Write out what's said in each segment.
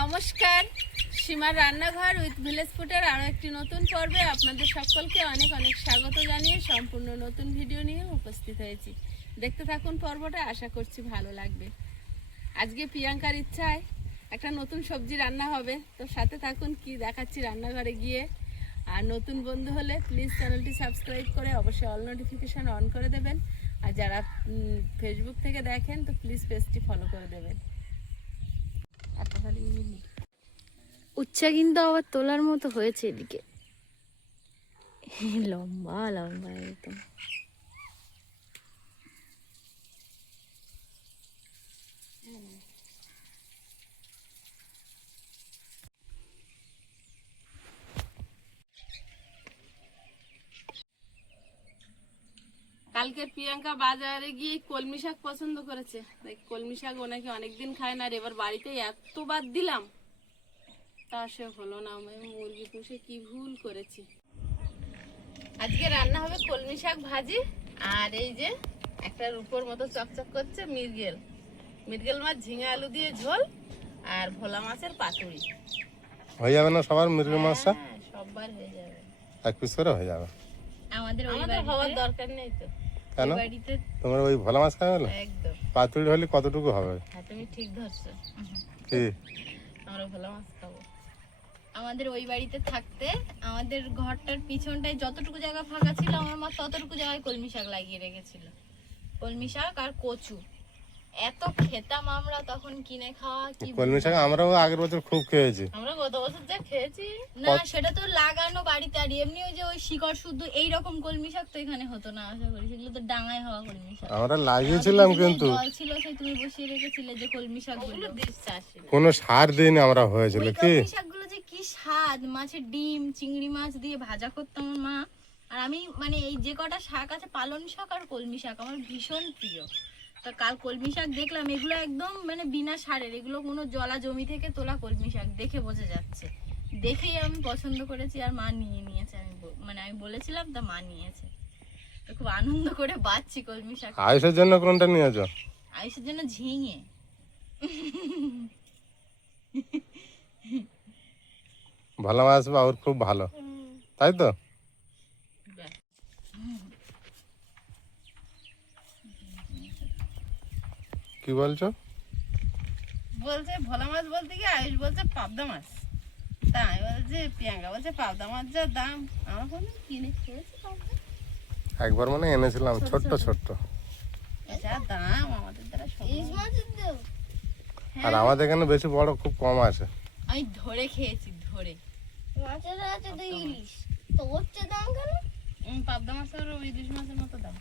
নমস্কার, সীমার রান্নাঘর উইথ ভিলেজ ফুডের আরও একটি নতুন পর্বে আপনাদের সকলকে অনেক অনেক স্বাগত জানিয়ে সম্পূর্ণ নতুন ভিডিও নিয়ে উপস্থিত হয়েছি। দেখতে থাকুন পর্বটা, আশা করছি ভালো লাগবে। আজকে প্রিয়াঙ্কার ইচ্ছায় একটা নতুন সবজি রান্না হবে, তো সাথে থাকুন কি দেখাচ্ছি রান্নাঘরে গিয়ে। আর নতুন বন্ধু হলে প্লিজ চ্যানেলটি সাবস্ক্রাইব করে অবশ্যই অল নোটিফিকেশান অন করে দেবেন। আর যারা ফেসবুক থেকে দেখেন তো প্লিজ পেজটি ফলো করে দেবেন। উচ্চা কিন্তু আবার তোলার মতো হয়েছে এদিকে, লম্বা লম্বা একদম। কালকে প্রিয়াঙ্কা বাজারে গিয়ে কলমি শাক পছন্দ করেছে। কলমি শাক ওনাকে অনেকদিন খায় না, আর এবার বাড়িতে এতবার দিলাম তা সে হলো না। আমি মুরগি পুষে কি ভুল করেছি। আজকে রান্না হবে কলমি শাক ভাজি, আর এই যে একটা রূপোর মতো চকচক করছে মৃগেল মাছ ঝিঙে আলু দিয়ে ঝোল, আর ভোলা মাছের পাতুরি। হয়ে যাবে না সবার মৃগেল মাছটা? হ্যাঁ, সববার হয়ে যাবে, এক পিস করে হয়ে যাবে। আমাদের হওয়ার দরকার নেই তো। কেন বাড়িতে তোমার ওই ভোলা মাছ খাওয়া গেল? একদম, পাতুরি হলে কতটুকু হবে? হ্যাঁ তুমি ঠিক ধরছো, কি আমরা ভোলা মাছ খাবো। আমাদের ওই বাড়িতে থাকতে আমাদের ঘরটার পিছনটায় যতটুকু জায়গা ফাঁকা ছিল আমার মা ততটুকু জায়গায় কলমি শাক লাগিয়ে রেখেছিল। কলমি শাক আর কচু এত খেতাম আমরা তখন, কিনে খাওয়া কি কলমি শাক আমরাও আগের বছর খুব খেয়েছি। আমরা গত বছর যা খেয়েছি। না, সেটা তো লাগানো বাড়িতে, আর এমনি ওই যে ওই শিকড় শুদ্ধ এইরকম কলমি শাক তো এখানে হতো না আশা করি, সেগুলো তো ডাঙায় হওয়া কলমি শাক। আমরা লাগিয়েছিলাম কিন্তু জল ছিল সেই তুমি বসিয়ে রেখেছিলে যে কলমি শাক গুলো, কোনো সার দিইনি আমরা, হয়েছিল কি কলমি শাকগুলো যে কি স্বাদ, মাছের ডিম চিংড়ি মাছ দিয়ে ভাজা করতাম আমার মা। আর আমি মানে এই যে কটা শাক আছে, পালং শাক আর কলমি শাক আমার ভীষণ প্রিয়। তা কাল কলমি শাক দেখলাম, এগুলো একদম মানে বিনা সারের, এগুলো কোনো জলা জমি থেকে তোলা কলমি শাক, দেখে বোঝা যাচ্ছে। দেখেই আমি পছন্দ করেছি, আর মা নিয়ে নিয়েছে। আমি বলেছিলাম তা মা নিয়েছে, তো খুব আনন্দ করে বাচ্ছি কলমি শাক। আয়ুষের জন্য কোনটা নিয়েছো? আয়ুষের জন্য ঝিঙে। ভোলা মাছ বাবুর খুব ভালো, তাই তো? কি বলছো? বলছে ভোলা মাছ বলতে কি, আয়ুষ বলছে পাবদা মাছ। তা আমি বলছি, প্রিয়াঙ্কা বলছে পাবদা মাছ যা দাম, আমার কোনো কিনে খেয়েছি পাবদা। একবার মনে এনেছিলাম ছোট্ট ছোট্ট, যা দাম আমাদের দ্বারা আর আমাদের এখানে বেশি বড় খুব কম আছে। আমি ধরে খেয়েছি, ধরে। মাছের আছে তো ইলিশ, তো হচ্ছে দাম কেন? পাবদা মাছের ইলিশ মাছের মতো দাম।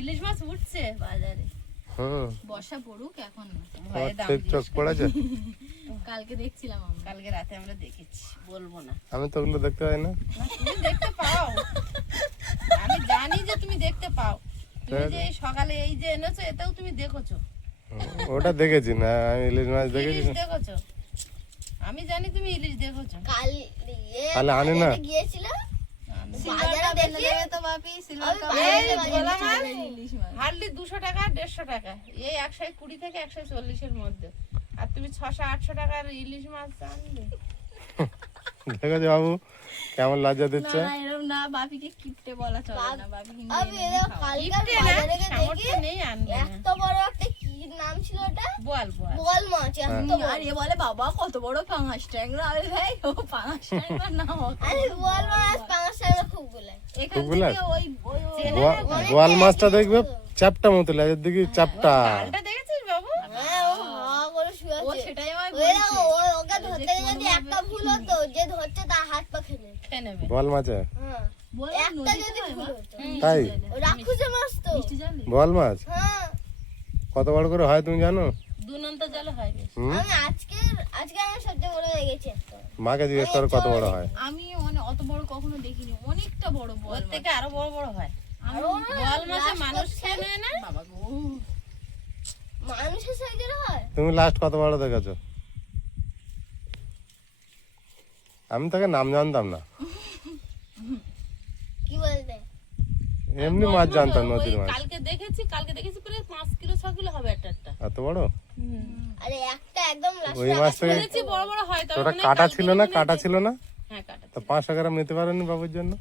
ইলিশ মাছ উঠছে বাজারে, বর্ষা পড়ুক এখন না, ভয়ে দাম ঠিক চোখ পড়েছে। কালকে দেখছিলাম আমরা। কালকে রাতে আমরা দেখেছি, বলবো না। আমি তো ওগুলো দেখতে পাই না। না, তুমি দেখতে পাও, আমি জানি যে তুমি দেখতে পাও। তুমি যে এই সকালে এই যে এনেছো, এতেও তুমি দেখেছো। ওটা দেখেছি না, আমি ইলিশ মাছ দেখেছি। ইলিশ দেখেছো, আমি জানি তুমি ইলিশ দেখেছো। কাল তাহলে আনি না। গিয়েছিলাম সিলভারটা দেখে দেবে তো বাপি, সিলভার এই কাপ ভোলা মাছ ইলিশ মাছ। হার্ডলি 200 টাকা 150 টাকা, এই 120 থেকে 140 এর মধ্যে। আর তুমি 600-800 টাকার ইলিশ মাছ আনবে? দেখেছো বাবু কেমন লজ্জা দিচ্ছে? না এরকম না, বাপিকে কিপটে বলা চলে না, বাপি কিন্তু আমি এনে এনে খাওয়ায়। কালকার কিপটে না, বাজারে গিয়ে সামর্থ্য দেখি নেই আনবে না। এত বড় একটা কি নাম ছিল ওটা, বল বল। বল মাছ, এত বড়। আর এ বলে বাবা কত বড় পাঙাশ ট্যাংরা, আরে ভাই ও পাঙাশ ট্যাংরা না হোক। আরে বল মাছ পাঁচ টাকা খুব গুলাই। এখান খুব গুলা? থেকে ওই বোয়াল মাছটা দেখবে চ্যাপটা মতো লাগে, দেখি চ্যাপটা। ডালটা দেখেছিস বাবু? হ্যাঁ, ও হাওয়া করে শুয়ে ও আছে। সেটাই আমায় ওই বলছে। দেখো, ওকে ধরতে গিয়ে যদি একটা ভুল হতো, যে ধরছে তার হাত পা খেলে। খেয়ে নেবে। বোয়াল মাছে হ্যাঁ, বলে একটা নদীতে যদি হয় ভুল মা। হতো। তাই? ও রাক্ষসে মাছ তো। মিষ্টি জানি? বোয়াল মাছ হ্যাঁ, কত বড় করে হয় তুমি জানো? দুনন্ত জলে হয় বেশ। হুম? আমি আজকে আমি সবচেয়ে বড় হয়ে গেছি একটা। মাকে জিজ্ঞেস করো কত বড় হয়। আমি অত বড় কখনো দেখিনি, অনেকটা বড় বল ওর থেকে আরো বড় বড় হয়। আরো বল মাছে মানুষ খেয়ে নেয় না? বাবা গো, মানুষের সাইজের হয়। তুমি লাস্ট কত বড় দেখেছো? আমি তাকে নাম জানতাম না, কি বলতে? এমনি মাছ জানতাম, নদীর ওই মাছ। কালকে দেখেছি প্রায় 5 কিলো 6 কিলো হবে একটা একটা। এত বড়? আরে একটা একদম ওই মাছ থেকে শুনেছি বড় বড় হয়, তবে ওটা মনে হয় কাটা কালকে ছিল না, যখন কাটা এনেছে- ছিল না, হ্যাঁ কাটা তো ছিল। 500 গ্রাম নিতে পারেননি বাবুর জন্য?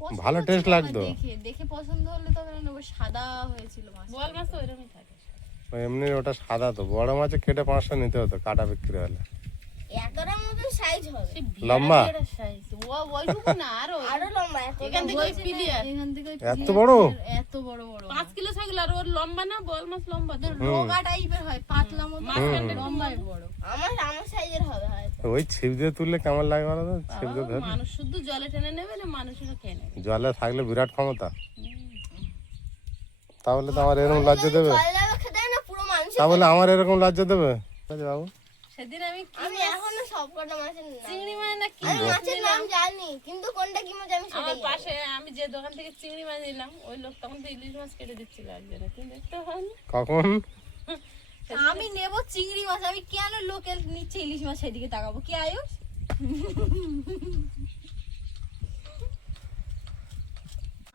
পছন্দ ভালো হচ্ছিল taste আমার লাগতো। দেখে দেখে পছন্দ হলে তবে নেবো। সাদা হয়েছিল মাছ। বোয়াল মাছ তো ওইরকমই থাকে। ওই এমনি ওটা সাদা, তো বড় মাছে কেটে 500 নিতে হতো কাটা বিক্রি হলে। এতটার মতো সাইজ হবে, সে বিরাট লম্বা? বিরাট size। ওইটুকু না, আরো আরো লম্বা এত এখান থেকে ওই পিলিয়ার। এখান থেকে ওই এত পিলিয়ার বড়? এত বড় বড় 5 কিলো 6 কিলো, আর ওর লম্বা না, বোয়াল মাছ লম্বা তো। রোগা টাইপের হয়, পাতলা মতো, মাঝখানটা লম্বাই বড়। আমার সাইজের হবে হয়তো। ওই ছিপ দিয়ে তুললে কেমন লাগে বলো তো? ছিপ দিয়ে বাবা, ধরে মানুষ শুধু জলে টেনে নেবে না মানুষেরও খেয়ে নেবে। জলে থাকলে বিরাট ক্ষমতা। তাহলে তো আমার এরকম লজ্জা দেবে? জল যাবে খেতে হয় না পুরো মানুষ। তাহলে আমার এরকম লজ্জা দেবে? আরে বাবু, সেদিন আমি আমি এখনো সব কটা মাছের নাম চিংড়ি মাছ না কি আমি মাছের নাম জানি, কিন্তু কোনটা কি মাছ আমি আমার সেটাই পাশে আমি যে দোকান থেকে চিংড়ি মাছ নিলাম, ওই লোক তখন তো ইলিশ মাছ কেটে দিচ্ছিল একজনে, তুমি দেখতে হয়নি? কখন? আমি নেব চিংড়ি মাছ, আমি কেন লোকের নিচে ইলিশ মাছ সেদিকে তাকাবো? কি আয়ুষ?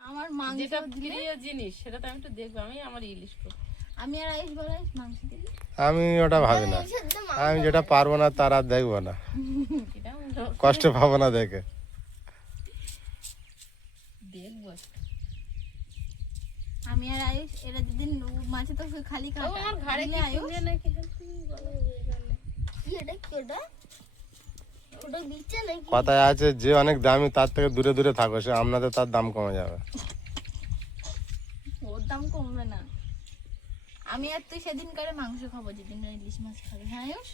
আমার মাংস যেটা দিলে প্রিয় জিনিস সেটা তো আমি একটু দেখবো, আমি আমার ইলিশ করবো। আমি আর আয়ুষ বলাই মাংস দিলে আমি ওটা ভাবি না। ইলিশের দাম আমি যেটা পারবো না তার আর দেখবো না, এটা আমি তো কষ্ট পাবো না দেখে। দেখবো। আমি আর আয়ুষ এরা যেদিন মাছে তো খালি ও, কাটা আমার ঘাড়ে দিলে কি আয়ুষ ফুলে নাকি হেল্প বলো। কি এটা কি ওটা? ওটা দিচ্ছে নাকি? কথায় আছে যে অনেক দামি তার থেকে দূরে দূরে থাকো, সে আপনাদের তার দাম কমে যাবে। ওর দাম কমবে না। আমি আর তুই সেদিন করে মাংস খাবো, যেদিন ইলিশ মাছ খাবে। হ্যাঁ আয়ুষ,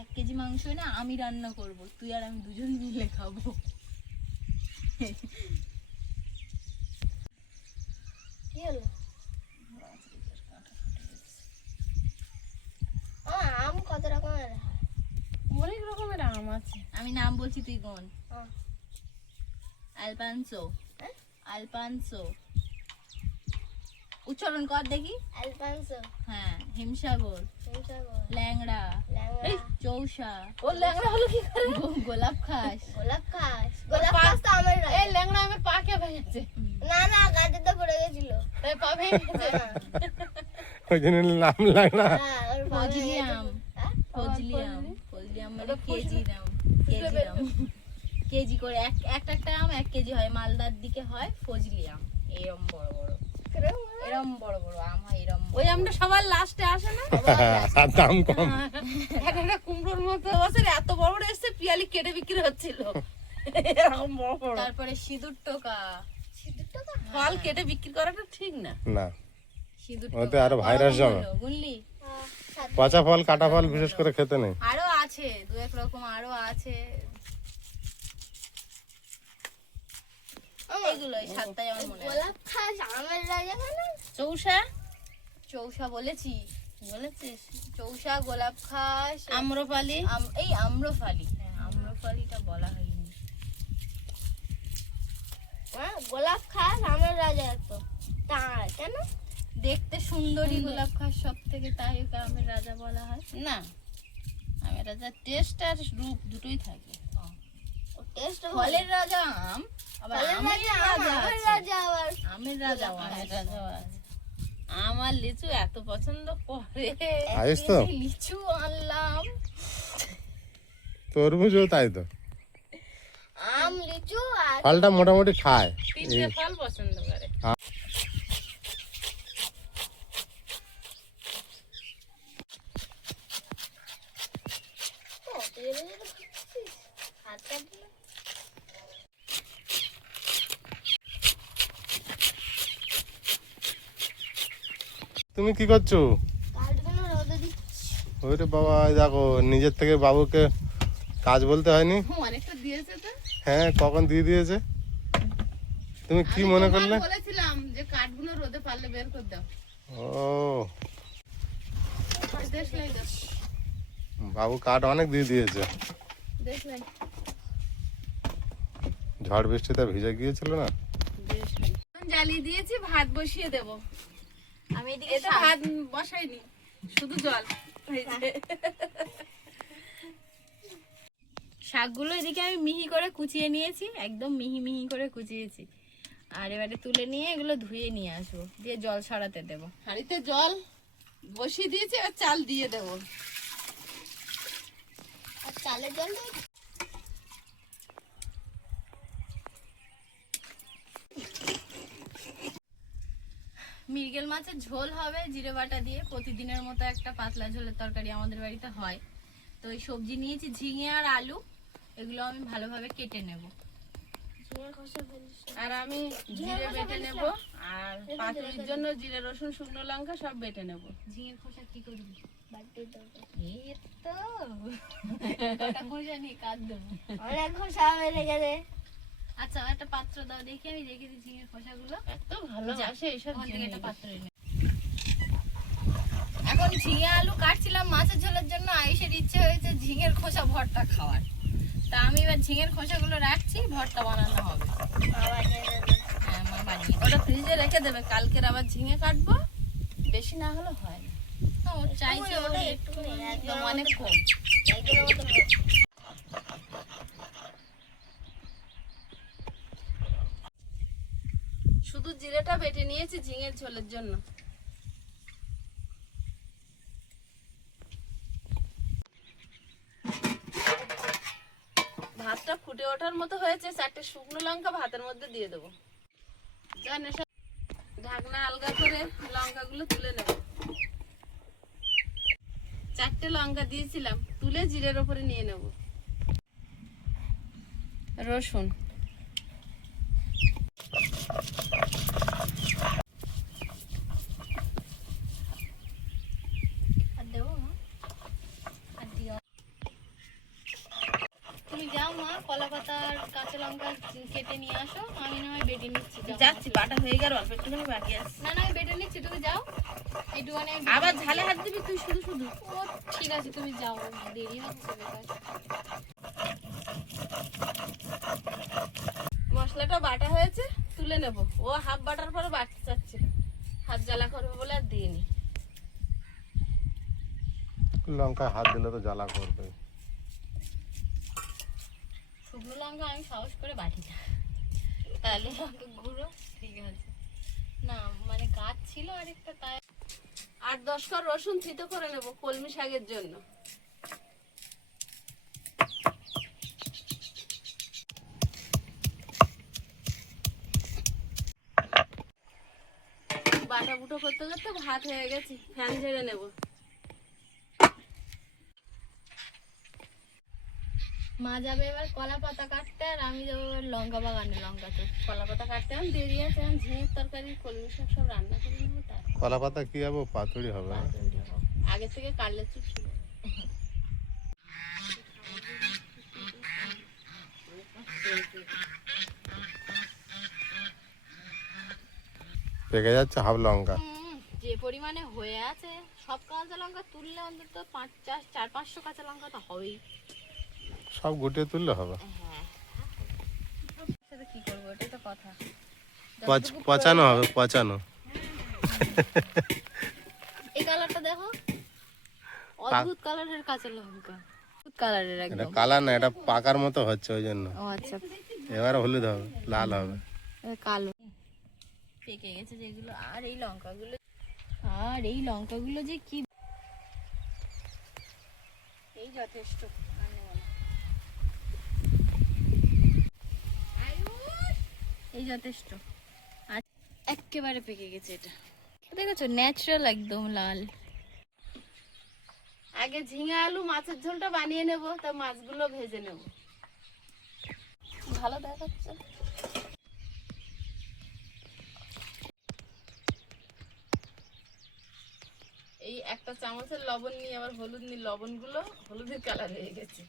1 কেজি মাংস না আমি রান্না করব, তুই আর আমি দুজন মিলে খাবো। কি হলো? আম কত রকমের হয়? অনেক রকমের আম আছে। আমি নাম বলছি, তুই কোন? হ্যাঁ। আলপানসো, আলপানসো উচ্চারণ কর দেখি। আলফানসো, হ্যাঁ, হিমসাগর, হিমসাগর, ল্যাংড়া, ল্যাংড়া, চৌসা, ও ল্যাংড়া হলো কি করে? গোলাপ খাস, গোলাপ খাস। গোলাপ খাস তো আমার রাজা। এই ল্যাংড়া আমার পা কে ভেঙেছে? না না, গাছেতে পড়ে গেছিল। তাই পা ভেঙে গেছে? ওই জন্য নাম লাগলা। হ্যাঁ, ওর পা ভেঙে ফজলি গেছে। আম, হ্যাঁ? ফজলি আম, ফজলি আম মানে কেজি দাম, কেজি দাম, কেজি করে একটা আম 1 কেজি হয়। মালদার দিকে হয় ফজলি আম, এরম বড় বড়, এরম বড় বড় আম হয়, এরম ওই আমটা সবার লাস্টে আসে না? আর দাম কম। একটা কুমড়োর মতো বছর এত বড় বড় এসছে, পিয়ালি কেটে বিক্রি হচ্ছিল এরকম বড় বড়। তারপরে সিঁদুর টোকা, ফল কেটে বিক্রি করাটা ঠিক না। না, সিঁদুর ওতে টোকা আরো ভাইরাস জমে। গুনলি? হ্যাঁ, পচা ফল, কাটা ফল বিশেষ করে খেতে নেই। আরো আছে 2-1 রকম, আরো আছে। এগুলো এই 7টাই আমার মনে আছে। গোলাপ খাস আমের রাজা না? চৌসা চৌসা বলেছি, বলেছিস? চৌসা, গোলাপ খাস, আম্রপালি, এই আম্রফালি। হ্যাঁ, আম্রফালিটা বলা হয়নি। হ্যাঁ, গোলাপ খাস আমের রাজা তো। তার কেন? দেখতে সুন্দরী গোলাপ খাস সব থেকে, তাই ওকে আমের রাজা বলা হয়। না আমি রাজা টেস্ট আর রূপ দুটোই থাকে। ও টেস্ট ফলের রাজা আম, আবার আমের রাজা আমের আছে। রাজা আবার। আমের রাজা আমের রাজাও আছে। আমার লিচু এত পছন্দ করে। আইস তো লিচু আনলাম। তরমুজও তাই তো, আম, লিচু আর ফলটা মোটামুটি খায়। 3টে ফল পছন্দ করে। হাত কাটলো। তুমি কি করছো? কাঠগুলো রোদে দিচ্ছি। ওইরে বাবা, এই দেখো নিজের থেকে বাবুকে কাজ বলতে হয়নি। অনেকটা দিয়েছে তো। হ্যাঁ, কখন দিয়ে দিয়েছে। তুমি কি মনে করলে? বলেছিলাম যে কাঠগুলো রোদে পারলে বের করে দাও। ও, দেখলাই দাও, বাবু কাঠ অনেক দিয়ে দিয়েছে। দেখলাই। ঝড় বৃষ্টিতে ভিজে গিয়েছিল না। জ্বালিয়ে দিয়েছি, ভাত বসিয়ে দেব। আমি এদিকে এটা ভাত বসাইনি, শুধু জল। এই যে। শাকগুলো এদিকে আমি মিহি করে কুচিয়ে নিয়েছি, একদম মিহি মিহি করে কুচিয়েছি। আর এবারে তুলে নিয়ে এগুলো ধুয়ে নিয়ে আসবো, দিয়ে জল ছড়াতে দেবো। হাঁড়িতে জল বসিয়ে দিয়েছি, আর চাল দিয়ে দেবো। আর চালের জল দেব। মৃগেল মাছের ঝোল হবে জিরে বাটা দিয়ে। প্রতিদিনের মতো একটা পাতলা ঝোলের তরকারি আমাদের বাড়িতে হয়। তো এই সবজি নিয়েছি ঝিঙে আর আলু, এগুলো আমি ভালোভাবে কেটে নেব। ঝিঙে খোসা ফেলিস না। আর আমি জিরে বেটে নেব, আর পাতুরির জন্য জিরে রসুন শুকনো লঙ্কা সব বেটে নেব। ঝিঙের খোসা কি করবি? বাটির দরকার। এই তো কটা খোসা নিয়ে কাট দেবো। অনেক খোসা হবে রেখে দে। আচ্ছা একটা পাত্র দাও দেখি, আমি রেখে দিই ঝিঙের খোসাগুলো। এত ভালোবাসে এইসব ওখান থেকে একটা জিনিস। পাত্র এনে। এখন ঝিঙে আলু কাটছিলাম মাছের ঝোলের জন্য। আয়েশের ইচ্ছে হয়েছে ঝিঙের খোসা ভর্তা খাওয়ার। তা আমি এবার ঝিঙের খোসাগুলো রাখছি, ভর্তা বানানো হবে। হ্যাঁ মা বানিয়ে ওটা ফ্রিজে রেখে দেবে, কালকের আবার ঝিঙে কাটবো, বেশি না হলে হয় না। ও চাইছে ওটা ওটা একটু একদম অনেক কম। একজনের মতন হবে। শুধু জিরেটা বেটে নিয়েছি ঝিঙের ঝোলের জন্য। ভাতটা ফুটে ওঠার মতো হয়েছে, 4টে শুকনো লঙ্কা ভাতের মধ্যে দিয়ে দেবো। জানে ঢাকনা আলগা করে লঙ্কাগুলো তুলে নেব। 4টে লঙ্কা দিয়েছিলাম, তুলে জিরের ওপরে নিয়ে নেব। রসুন, আর দেবো মা, আর দিও। তুমি যাও মা, কলা পাতা আর কাঁচা লঙ্কা কেটে নিয়ে আসো, আমি না হয় বেটে নিচ্ছি। যাও। যাচ্ছি, বাটা হয়ে গেল, অল্প একটুখানি বাকি আছে। না না আমি বেটে নিচ্ছি, তুমি যাও একটুখানি। আমি আবার ঝালে হাত দিবি তুই শুধু শুধু। ও ঠিক আছে তুমি যাও, দেরি হচ্ছে বেকার। মশলাটা বাটা হয়েছে, তুলে নেব। ও হাফ বাটার পরে বাটতে চাচ্ছিল, হাত জ্বালা করবে বলে আর দিইনি। লঙ্কায় হাত দিলে তো জ্বালা করবে। শুকনো লঙ্কা আমি সাহস করে বাটি না, তাহলে লঙ্কা গুঁড়ো ঠিক আছে না, মানে কাজ ছিল আরেকটা তাই। 8-10 কোয়া রসুন থেতো করে নেব কলমি শাকের জন্য। বাটা বুটো করতে করতে ভাত হয়ে গেছে, ফ্যান ঝেড়ে নেব। মা যাবে এবার কলা পাতা কাটতে, আর আমি যাবো এবার লঙ্কা বাগানে লঙ্কা তো। কলা পাতা কাটতে এখন দেরি আছে, এখন ঝিঙের তরকারি কলমি শাক সব রান্না করে নেবো। তার কলা পাতা কি যাবো, পাতুরি হবে না? আগে থেকে কাটলে চুপ ছিল। পেকে যাচ্ছে হাফ লঙ্কা। যে পরিমাণে হয়ে আছে, সব কাঁচা লঙ্কা তুললে অন্তত 400-500 কাঁচা লঙ্কা তো হবেই। সব গুটিয়ে তুললে হবে। হ্যাঁ সেটা কি করবো, এটাই তো কথা। পচানো হবে, পচানো। এই কালারটা দেখো, অদ্ভুত কালারের কাঁচা লঙ্কা, অদ্ভুত কালারের এটা একদম। কালার না, এটা পাকার মতো হচ্ছে ওই জন্য। ও আচ্ছা, এবার হলুদ হবে, লাল হবে। কালো পেকে গেছে যেগুলো। আর এই লঙ্কাগুলো, আর এই লঙ্কাগুলো যে কি, এই যথেষ্ট। আর নেবো না। এই যথেষ্ট। আর একেবারে পেকে গেছে এটা, দেখেছো ন্যাচারাল একদম লাল। আগে ঝিঙে আলু মাছের ঝোলটা বানিয়ে নেব, তা মাছগুলো ভেজে নেব। ভালো দেখাচ্ছে। এই একটা চামচের লবণ নিয়ে আবার হলুদ নিয়ে, লবণগুলো হলুদের কালার হয়ে গেছে।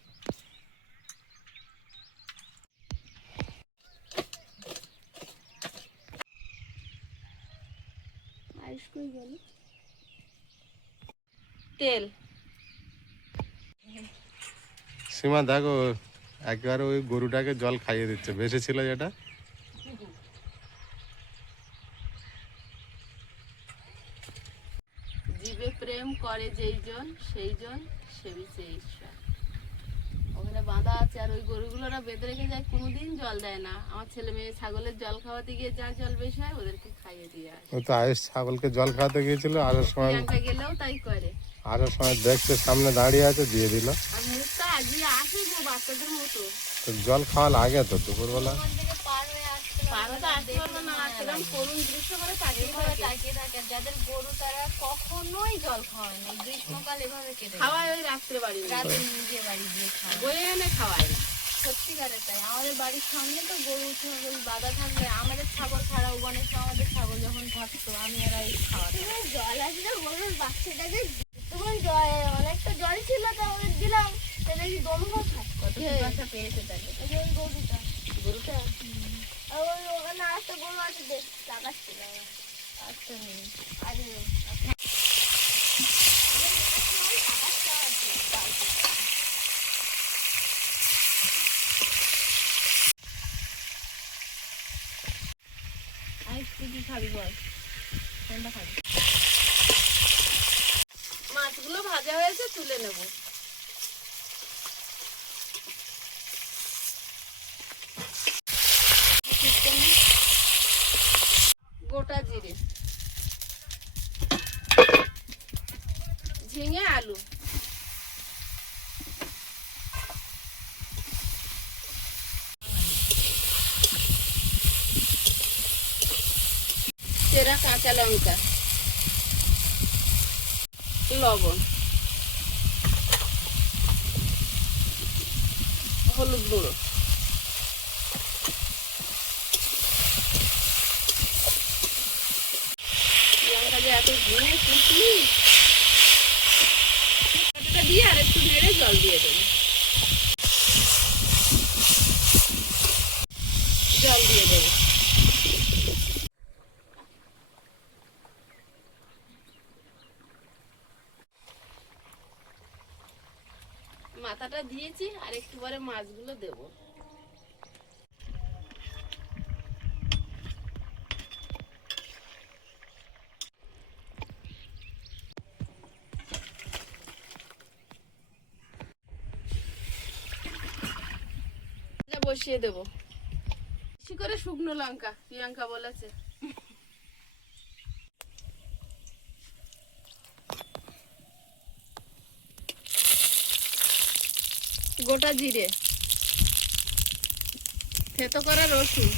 তেল, সীমা দেখো, একবারে ওই গরুটাকে জল খাইয়ে দিচ্ছে, বেশি ছিল যেটা। জীবে প্রেম করে যেই জন, সেই জন সেবিছে ঈশ্বর। ওখানে বাঁধা আছে, আর ওই গরুগুলোরা বেঁধে রেখে যায়, কোনোদিন জল দেয় না। আমার ছেলে মেয়ে ছাগলের জল খাওয়াতে গিয়ে যা জল বেশি হয় ওদেরকে খাইয়ে দিয়ে আসে। ও তো আয়ুষ ছাগলকে জল খাওয়াতে গিয়েছিল, আসার সময় প্রিয়াঙ্কা গেলেও তাই করে। দেখছে সামনে দাঁড়িয়ে আছে, দিয়ে দিল। আর মুখটা আজিয়ে আসে গো বাচ্চাদের মতো। তো জল খাওয়া লাগে তো দুপুরবেলা। ওখান থেকে পার হয়ে আসতে পারো তো আসতে পারবে না, সেরকম করুণ দৃশ্য করে তাকিয়ে এভাবে থাকে। তাকিয়ে থাকে। যাদের গরু তারা কখনোই জল খাওয়ায় না, গ্রীষ্মকাল এভাবে কেটে যায়। খাওয়ায় ওই রাত্রে বাড়ি রাতে নিজে বাড়ি দিয়ে খাওয়ায়। বয়ে এনে খাওয়ায় না। সত্যিকারের তাই। আমাদের বাড়ির সামনে তো গরু ছাগল বাঁধা থাকলে আমাদের ছাগল ছাড়াও গণেশ আমাদের ছাগল যখন থাকতো আমি আর এই খাওয়াতাম। জল আসলে গরুর বাচ্চাটাকে তখন জল অনেকটা জল ছিল তা ওদের দিলাম, তা দেখি দম খায়। কত পিপাসা পেয়েছে তাকে। ওই যে ওই গরুটা গরুটা আর ওই ওখানে আরেকটা গরু আছে দেখ লাগাচ্ছিল আচ্ছা নেই। আর আইস তুই কি খাবি বল? কোনটা খাবি? মাছগুলো ভাজা হয়েছে, তুলে নেব। গোটা জিরে, ঝিঙে, আলু, চেরা কাঁচা লঙ্কা, লবণ, হলুদ গুঁড়ো, লঙ্কা যে এত ঘুরে কুচলি দিয়ে আর একটু নেড়ে জল দিয়ে দেবো। জল দিয়ে দেবো। মাথাটা দিয়েছি, আর একটু পরে মাছগুলো দেব। বসিয়ে দেব। বেশি করে শুকনো লঙ্কা, প্রিয়াঙ্কা বলেছে। গোটা জিরে, থেতো করা রসুন,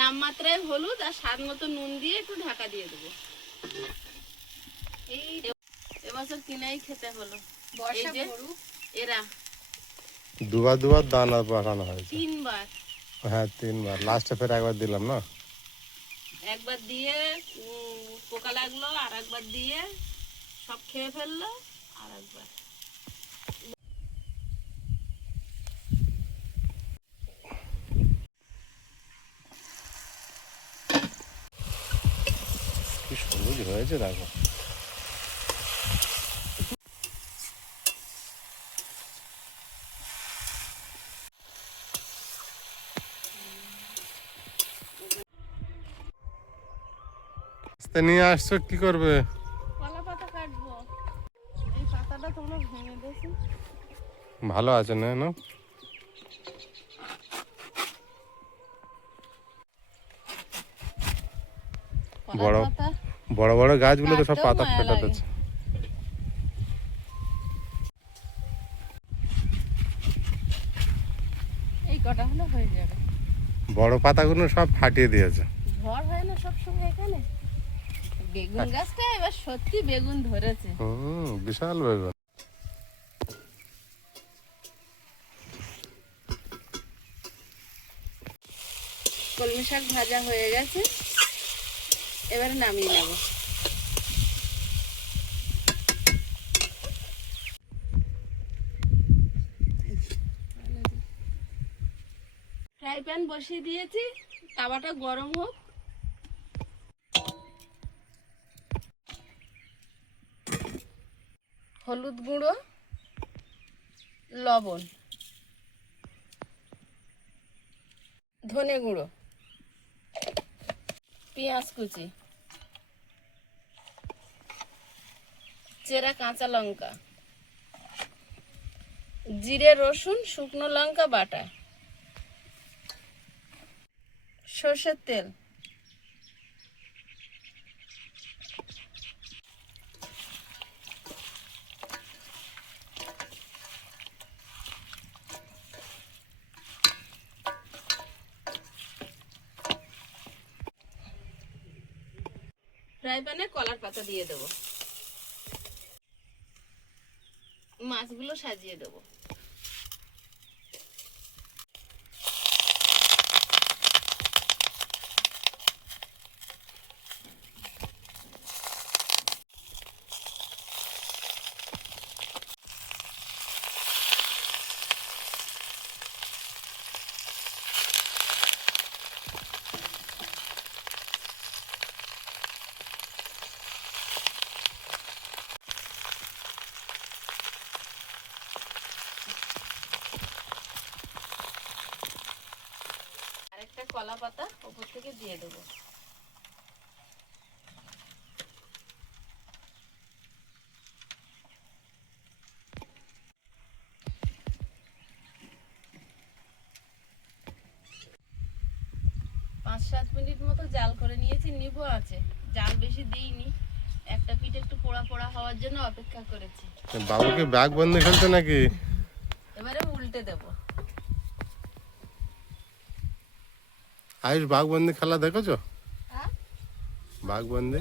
নামমাত্রায় হলুদ আর স্বাদ মতো নুন দিয়ে একটু ঢাকা দিয়ে দেবো। এই এবছর কিনেই খেতে হলো। বর্ষা এই যে গরু এরা দুবার দুবার দানা পাঠানো হয়েছে। 3 বার, হ্যাঁ 3 বার, লাস্টে ফের একবার দিলাম না। একবার দিয়ে পোকা লাগলো, আর একবার দিয়ে সব খেয়ে ফেললো, আর একবার। কি সবুজ হয়েছে দেখো। আস্তে নিয়ে আসছো, কি করবে? কলা পাতা কাটবো। এই পাতাটা তোমরা ভেঙে দিয়েছি। ভালো আছে না না? বড় পাতা বড় বড় গাছগুলো তো সব কাটতেও পাতা মায়া ফেটাতেছে। এই কটা হলে হয়ে যাবে। বড় পাতাগুলো সব ফাটিয়ে দিয়েছে। ঝড় হয় না সবসময় এখানে। বেগুন গাছটা এবার সত্যি বেগুন ধরেছে। বিশাল বেগুন। কলমি শাক ভাজা হয়ে গেছে, এবারে নামিয়ে নেব। ফ্রাই প্যান বসিয়ে দিয়েছি, তাওয়াটা গরম হোক। হলুদ গুঁড়ো, লবণ, ধনে গুঁড়ো, পেঁয়াজ কুচি, চেরা কাঁচা লঙ্কা, জিরে রসুন শুকনো লঙ্কা বাটা, সর্ষের তেল, ফ্রাই প্যানে কলার পাতা দিয়ে দেবো, মাছগুলো সাজিয়ে দেবো। আরেকটা কলা পাতা উপর থেকে দিয়ে দেবো। পাঁচ সাত মিনিট মতো জাল করে নিয়েছি, নিবো আছে, জাল বেশি দিইনি, একটা পিঠ একটু পোড়া পোড়া হওয়ার জন্য অপেক্ষা করেছি। বাবুকে ব্যাগ বন্দি খেলছে নাকি? এবারে উল্টে দেবো। আয়ুষ বাঘবন্দি খেলা দেখেছো? হ্যাঁ? বাঘবন্দি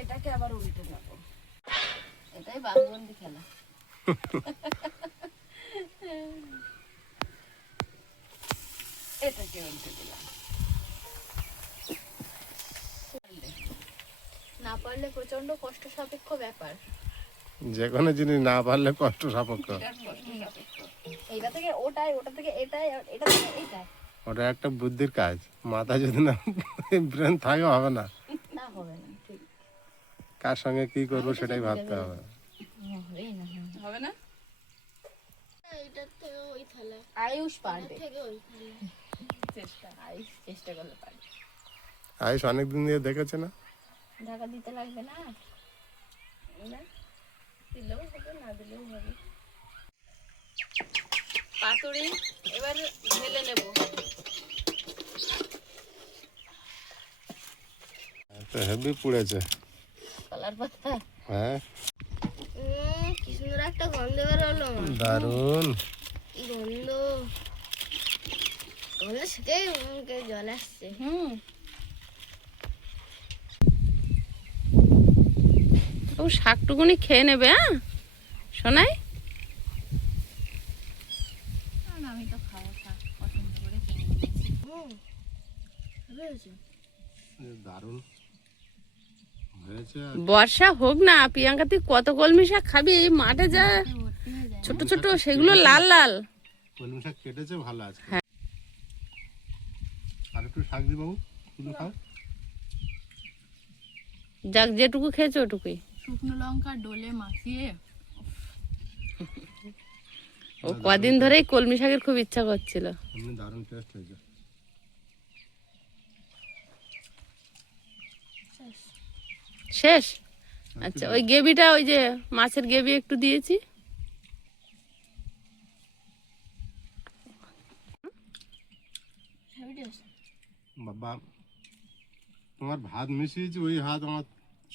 এটাকে আবার উল্টে দেবো, এটাই বাঘবন্দি খেলা। এটাকে উল্টে দিলাম। না পারলে প্রচন্ড কষ্ট সাপেক্ষ ব্যাপার। যে কোনো জিনিস না পারলে কষ্ট সাপেক্ষ। এইটা থেকে ওটাই, ওটা থেকে এটাই, আর এটা থেকে এটাই। ওটা একটা বুদ্ধির কাজ, মাথা যদি না ব্রেন থাকে হবে না। না হবে না, ঠিক কার সঙ্গে কি করবো সেটাই ভাবতে হবে। হবেই না। হবে না? এইটার থেকে ওই থালা, আয়ুষ পারবে, থেকে ওই থালা। চেষ্টা। আয়ুষ চেষ্টা করলে পারবে। আয়ুষ অনেকদিন দিয়ে দেখেছে না? ঢাকা দিতে লাগবে না। না দিলেও হবে, না দিলেও হবে। পাতুড়ি এবার ঢেলে নেব। তো হেভি পুড়েছে। কলার পাতা হ্যাঁ কি সুন্দর একটা গন্ধ বেরোলো, দারুণ। কি গন্ধ, গন্ধ শুকেই মুখে জল আসছে। ও শাকটুকুনি খেয়ে নেবে, হ্যাঁ শোনাই? আমি তো খাওয়া শাক পছন্দ করে কিনে নিয়েছি। হয়েছে দারুণ হয়েছে। বর্ষা হোক না, প্রিয়াঙ্কা তুই কত কলমি শাক খাবি? এই মাঠে যা ভর্তি হয়ে যায়। ছোট ছোট, সেগুলো লাল লাল। কলমি শাক কেটেছে ভালো আছে। হ্যাঁ। আর একটু শাক দি বাবু, শুধু খাও। যাক যেটুকু খেয়েছো ওটুকুই। শুকনো লঙ্কা ডোলে মাখিয়ে ও কদিন ধরেই কলমি শাকের খুব ইচ্ছা করছিল। এমনি দারুণ টেস্ট হয়েছে। শেষ? আচ্ছা, ওই গ্রেভিটা, ওই যে মাছের গ্রেভি একটু দিয়েছি। বাবা তোমার ভাত মিশিয়েছি, ওই হাত আমার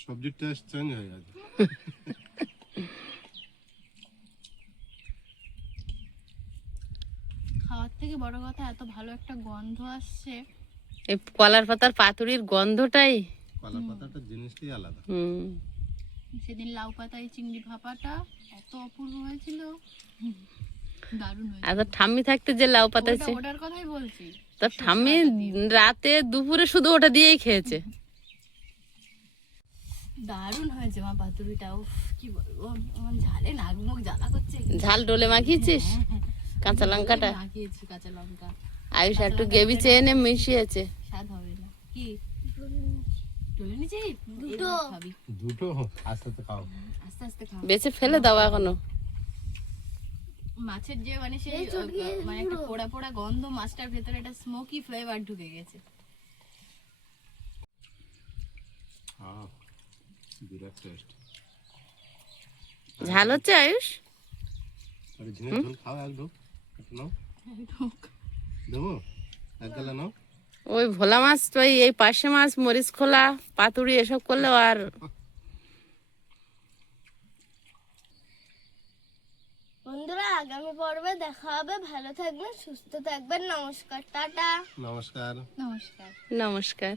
সবজির টেস্ট চেঞ্জ হয়ে গেছে। খাওয়ার থেকে বড় কথা এত ভালো একটা গন্ধ আসছে। এই কলার পাতার পাতুড়ির গন্ধটাই। কলা পাতাটা জিনিসটাই আলাদা। সেদিন লাউ পাতায় চিংড়ি ভাপাটা এত অপূর্ব হয়েছিল, দারুণ হয়েছিল। আর তোর ঠাম্মি থাকতে যে লাউ পাতা ওটার কথাই বলছি। তোর ঠাম্মি রাতে দুপুরে শুধু ওটা দিয়েই খেয়েছে। দারুণ হয়েছে মা পাতুরিটা। উফ কি বলবো, আমার ঝালে নাক মুখ জ্বালা করছে। ঝাল ডোলে মাখিয়েছিস? কাঁচা লঙ্কাটা মাখিয়েছি কাঁচা লঙ্কা, আয়ুষ একটু গ্রেভি চেয়ে এনে মিশিয়েছে। স্বাদ হবে না কি টলে নিচে দুটো। খাবি, দুটো আস্তে আস্তে খাও। আস্তে আস্তে খা। বেছে ফেলে দাও এখনো। মাছের যে মানে সেই এই চটকে মানে একটা পোড়া পোড়া গন্ধ, মাছটার ভেতরে একটা স্মোকি ফ্লেভার ঢুকে গেছে। বিরাট টেস্ট। ঝাল হচ্ছে আয়ুষ? আরে ঝিঙে ঝোল খাও, এক ঢোক একটু নাও, দেবো এক গালা নাও। ওই ভোলা মাছ, ওই এই পার্শে মাছ, মরিচ খোলা, পাতুড়ি এসব করলেও আর বন্ধুরা আগামী পর্বে দেখা হবে, ভালো থাকবেন, সুস্থ থাকবেন, নমস্কার, টাটা। নমস্কার। নমস্কার। নমস্কার।